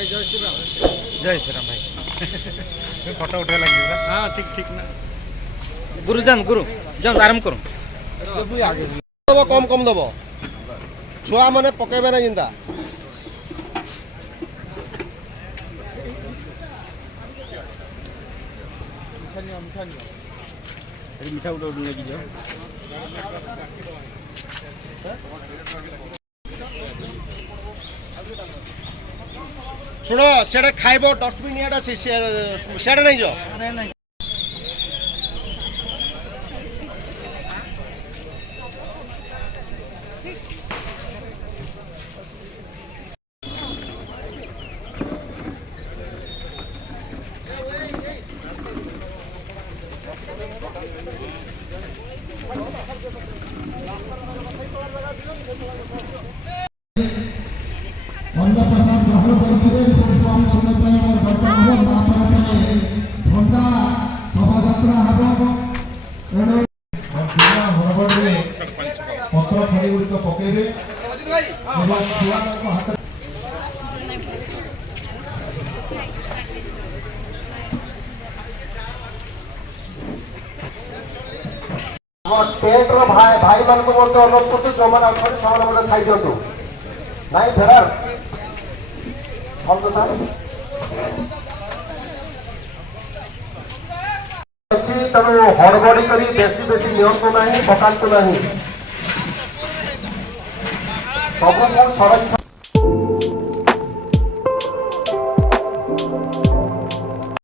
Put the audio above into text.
जय श्री राम भाई फोटो उठा लगे हाँ ठीक ठीक ना गुरु जान आराम करो दब कम कम दब छुआ मैंने पकेबे ना जिंदा मिठा उठा उठा लगी जाओ शुण से खाइब डस्टबिन इे अच्छे सियाड़े नहीं जो पत्र खड़ी गुड़िक पकेबे टेंट भाई भाई मान को अनुरोध कर जो मैंने खाई दिंतु ना फेरार भल कथा तेणु हड़बड़ी कर बेसी बेसी नियंतु ना पकातु ना सब संरक्षण